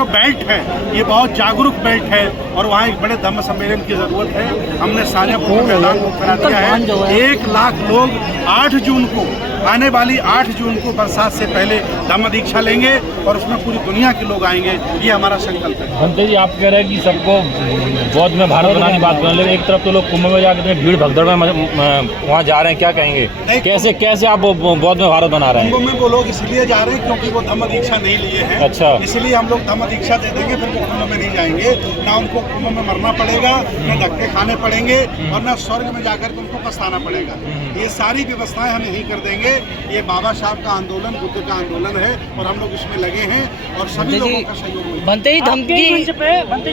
जो बेल्ट है ये बहुत जागरूक बेल्ट है और वहाँ एक बड़े धम्म सम्मेलन की जरूरत है। हमने शाजापुर मैदान को करा दिया है। 1 लाख लोग 8 जून को, आने वाली 8 जून को बरसात से पहले धम्म दीक्षा लेंगे और उसमें पूरी दुनिया के लोग आएंगे। ये हमारा संकल्प है। भंते जी, आप कह रहे हैं कि सबको बौद्ध में भारत बनाने की बात कर रहे हैं, एक तरफ तो लोग कुंभ में जाकर भीड़ भगदड़ में वहाँ जा रहे हैं, क्या कहेंगे? कैसे आप बौद्ध में भारत बना रहे हैं? कुंभ में वो लोग इसलिए जा रहे हैं क्योंकि वो धम्म दीक्षा नहीं लिए हैं। अच्छा, इसलिए हम लोग धम्म दीक्षा दे देंगे, फिर वो कुंभ में नहीं जाएंगे। ना उनको कुंभ में मरना पड़ेगा, न धक्के खाने पड़ेंगे और न स्वर्ग में जाकर के उनको पछताना पड़ेगा। ये सारी व्यवस्थाएं हम यही कर देंगे। ये बाबा साहब का आंदोलन, बुद्ध का आंदोलन है और हम लोग इसमें लगे हैं और सभी लोगों का सहयोग। बनते ही धमकी मंच पे,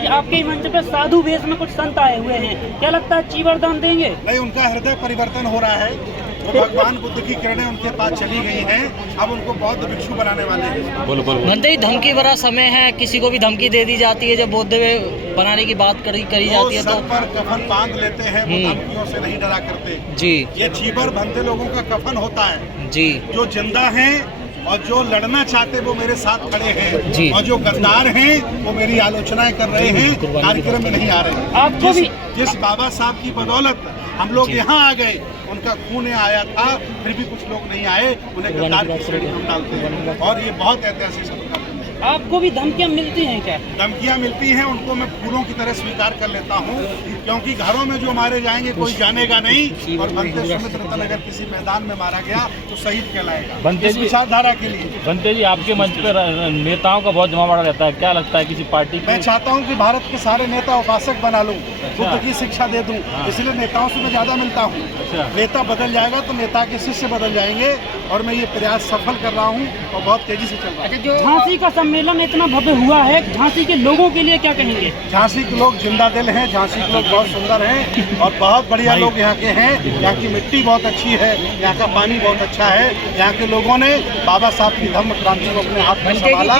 आपके ही मंच पे साधु वेश में कुछ संत आए हुए हैं, क्या लगता है चीवर दान देंगे? नहीं, उनका हृदय परिवर्तन हो रहा है। तो भगवान बुद्ध की किरणें उनके पास चली गई हैं, अब उनको बौद्ध भिक्षु बनाने वाले हैं। बनते ही धमकी भरा समय है, किसी को भी धमकी दे दी जाती है जब बौद्ध बनाने की बात करी जाती है तो सर पर कफन बांध लेते हैं, वो धमकियों से नहीं डरा करते जी। ये चीबर भंते लोगों का कफन होता है जी। जो जिंदा हैं और जो लड़ना चाहते वो मेरे साथ खड़े हैं जी। और जो गद्दार हैं वो मेरी आलोचनाएं कर रहे हैं, कार्यक्रम में नहीं आ रहे। आपको भी जिस बाबा साहब की बदौलत हम लोग यहाँ आ गए, उनका खून आया था, फिर भी कुछ लोग नहीं आए, उन्हें गद्दार की श्रेणी हम डालते हैं और ये बहुत ऐतिहासिक सबका। आपको भी धमकियाँ मिलती हैं क्या? धमकियाँ मिलती हैं, उनको मैं फूलों की तरह स्वीकार कर लेता हूँ क्योंकि घरों में जो मारे जाएंगे कोई जानेगा नहीं और बनते सुमित रतन अगर किसी मैदान में मारा गया तो शहीद कहलाएगा। इस विचारधारा के लिए बनते जी, आपके मंच पर नेताओं का बहुत जमावड़ा रहता है, क्या लगता है किसी पार्टी? मैं चाहता हूँ कि भारत के सारे नेता उपासक बना लूँ, बुद्ध की शिक्षा दे दूँ, इसलिए नेताओं से मैं ज्यादा मिलता हूँ। नेता बदल जाएगा तो नेता के शिष्य बदल जाएंगे और मैं ये प्रयास सफल कर रहा हूँ और बहुत तेजी से चल रहा है। झांसी का सम्मेलन इतना भव्य हुआ है, झांसी के लोगों के लिए क्या कहेंगे? झांसी के लोग जिंदा दिल हैं, झांसी के लोग बहुत सुंदर हैं और बहुत बढ़िया लोग यहाँ के हैं। यहाँ की मिट्टी बहुत अच्छी है, यहाँ का पानी बहुत अच्छा है। यहाँ के लोगों ने बाबा साहब की धम्म क्रांति को अपने हाथ में संभाला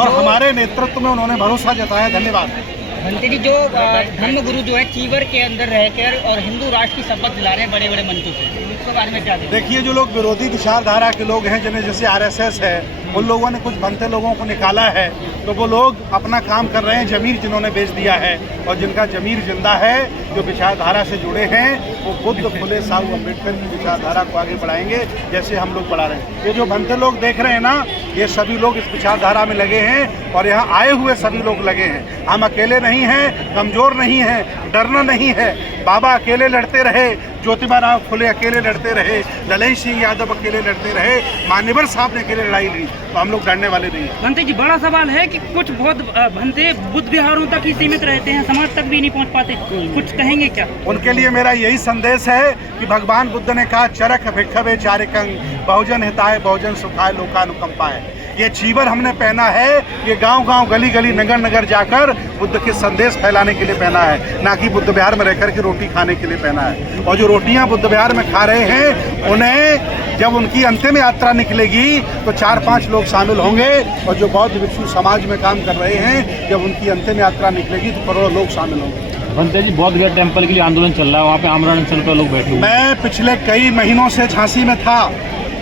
और हमारे नेतृत्व में उन्होंने भरोसा जताया। धन्यवाद। भंते जी, जो धर्म गुरु जो है चीवर के अंदर रहकर और हिंदू राष्ट्र की शपथ दिला रहे हैं बड़े बड़े मंचों से, उसके बारे में क्या देखिए, जो लोग विरोधी विचारधारा के लोग हैं, जिन्हें जैसे आरएसएस है, उन लोगों ने कुछ भंते लोगों को निकाला है तो वो लोग अपना काम कर रहे हैं। जमीर जिन्होंने बेच दिया है और जिनका जमीर जिंदा है, जो विचारधारा से जुड़े हैं, वो बुद्ध, फुले, साहू अम्बेडकर की विचारधारा को आगे बढ़ाएंगे जैसे हम लोग बढ़ा रहे हैं। ये जो भंते लोग देख रहे हैं ना, ये सभी लोग इस विचारधारा में लगे हैं और यहाँ आए हुए सभी लोग लगे हैं। हम अकेले नहीं हैं, कमजोर नहीं हैं, डरना नहीं है। बाबा अकेले लड़ते रहे, ज्योतिबा राव फुले अकेले लड़ते रहे, ललन सिंह यादव अकेले लड़ते रहे, मान्यवर साहब ने अकेले लड़ाई ली, तो हम लोग डरने वाले नहीं हैं। भंते जी, बड़ा सवाल है कि कुछ बहुत भंते बुद्ध विहारों तक ही सीमित रहते हैं, समाज तक भी नहीं पहुंच पाते, कुछ कहेंगे क्या? उनके लिए मेरा यही संदेश है कि भगवान बुद्ध ने कहा, चरख भिक्षवे चारिकंग, बहुजन हिताय बहुजन सुखाय लोकानुकंपाय। ये चीवर हमने पहना है, ये गांव-गांव, गली-गली, नगर-नगर जाकर बुद्ध के संदेश फैलाने के लिए पहना है, ना कि बुद्ध विहार में रहकर के रोटी खाने के लिए पहना है। और जो रोटियां बुद्ध विहार में खा रहे हैं, उन्हें जब उनकी अंतिम यात्रा निकलेगी तो 4-5 लोग शामिल होंगे और जो बौद्ध भिक्षु समाज में काम कर रहे हैं, जब उनकी अंतिम यात्रा निकलेगी तो करोड़ों लोग शामिल होंगे। भंते जी, बौद्ध गया टेम्पल के लिए आंदोलन चल रहा है, वहाँ पे आमरण अनशन पर लोग बैठे हुए। मैं पिछले कई महीनों से झांसी में था,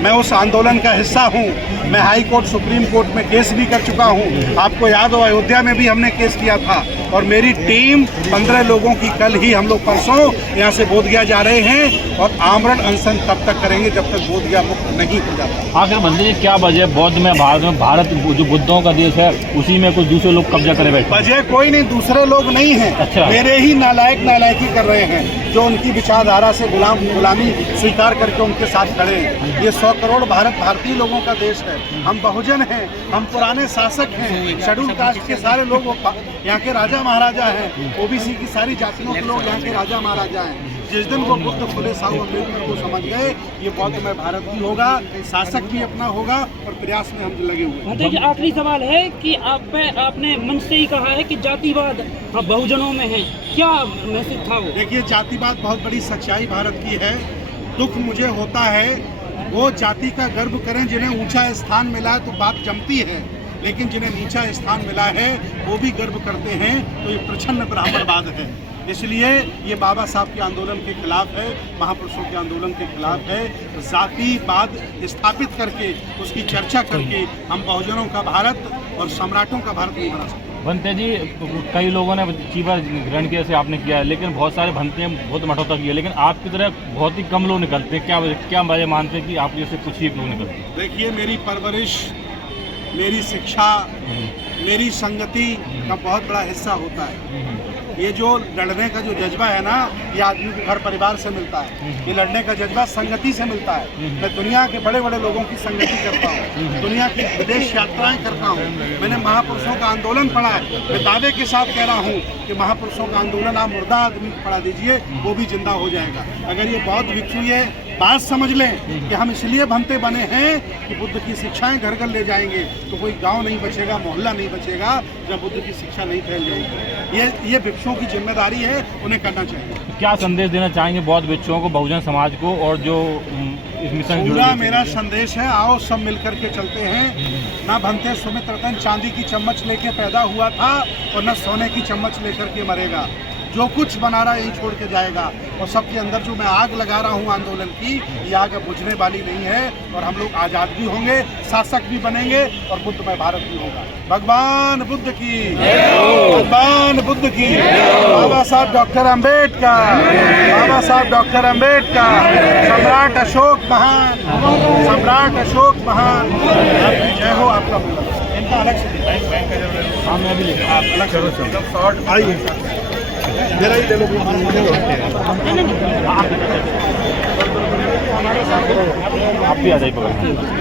मैं उस आंदोलन का हिस्सा हूँ। मैं हाई कोर्ट, सुप्रीम कोर्ट में केस भी कर चुका हूँ। आपको याद हो, अयोध्या में भी हमने केस किया था और मेरी टीम 15 लोगों की कल ही, हम लोग परसों यहाँ से बोधगया जा रहे हैं और आमरण अनशन तब तक करेंगे जब तक बोधगया मुक्त नहीं हो जाता। आखिर भंते जी, क्या वजह बौद्ध में भारत जो बुद्धों का देश है, उसी में कुछ दूसरे लोग कब्जा करे बैठे? वजह कोई नहीं, दूसरे लोग नहीं हैं। अच्छा। मेरे ही नालायकी कर रहे हैं जो उनकी विचारधारा से गुलामी स्वीकार करके उनके साथ खड़े हैं। ये 100 करोड़ भारतीय लोगों का देश है। हम बहुजन हैं, हम पुराने शासक हैं, शेड्यूल कास्ट के सारे लोग यहाँ के राजा महाराजा हैं, ओबीसी की सारी जातियों के लोग यहाँ के राजा महाराजा हैं। जिस दिन वो बुद्ध, फुले, साहू अम्बेडकर को समझ गए, ये बौद्ध में भारत भी होगा, शासक भी अपना होगा और प्रयास में हम लगे हुए हैं। आखिरी सवाल है कि आपने मंच से ही कहा है कि जातिवाद बहुजनों में है, क्या मैसेज था वो? देखिए, जातिवाद बहुत बड़ी सच्चाई भारत की है। दुख मुझे होता है वो जाति का गर्व करें जिन्हें ऊंचा स्थान मिला है तो बात जमती है, लेकिन जिन्हें नीचा स्थान मिला है वो भी गर्व करते हैं, तो ये प्रच्छन्न ब्राह्मणवाद है। इसलिए ये बाबा साहब के आंदोलन के खिलाफ है, महापुरुषों के आंदोलन के खिलाफ है। जातिवाद स्थापित करके, उसकी चर्चा करके हम बहुजनों का भारत और सम्राटों का भारत नहीं बना सकते। भंते जी, कई लोगों ने चीबा ग्रहण किया से आपने किया है, लेकिन बहुत सारे भंते बहुत मठों तक किए, लेकिन आपकी तरह बहुत ही कम लोग निकलते हैं। क्या वजह मानते हैं कि आप जैसे कुछ ही लोग निकलते हैं? देखिए, मेरी परवरिश, मेरी शिक्षा, मेरी संगति का बहुत बड़ा हिस्सा होता है। ये जो लड़ने का जो जज्बा है ना, ये आदमी को घर परिवार से मिलता है। ये लड़ने का जज्बा संगति से मिलता है। मैं दुनिया के बड़े बड़े लोगों की संगति करता हूँ, दुनिया की विदेश यात्राएं करता हूँ। मैंने महापुरुषों का आंदोलन पढ़ा है। मैं दावे के साथ कह रहा हूँ कि महापुरुषों का आंदोलन आप मुर्दा आदमी को पढ़ा दीजिए, वो भी जिंदा हो जाएगा। अगर ये बौद्ध भिक्षु ये बात समझ लें कि हम इसलिए भंते बने हैं कि बुद्ध की शिक्षाएं घर घर ले जाएंगे, तो कोई गांव नहीं बचेगा, मोहल्ला नहीं बचेगा जब बुद्ध की शिक्षा नहीं फैल जाएगी। ये भिक्षुओं की जिम्मेदारी है, उन्हें करना चाहिए। क्या संदेश देना चाहेंगे बौद्ध भिक्षुओं को, बहुजन समाज को, और जो इस मिशन जुड़े? पूरा मेरा संदेश है, आओ सब मिलकर के चलते हैं। ना भंते सुमित्रतन चांदी की चम्मच लेके पैदा हुआ था और न सोने की चम्मच लेकर के मरेगा। जो कुछ बना रहा है यही छोड़ के जाएगा। और सबके अंदर जो मैं आग लगा रहा हूँ आंदोलन की, ये आग बुझने वाली नहीं है। और हम लोग आज़ाद भी होंगे, शासक भी बनेंगे और बुद्धमय भारत भी होगा। भगवान बुद्ध की, भगवान बुद्ध की, बाबा साहब डॉक्टर अम्बेडकर, बाबा साहब डॉक्टर अम्बेडकर, सम्राट अशोक महान, सम्राट अशोक महान। आपकी जय हो। आपका इनका अलग से हाँ, मैं भी लिखा। आप अलग से आइए, मेरा ही ले लो। आप भी आ जाइए पकड़।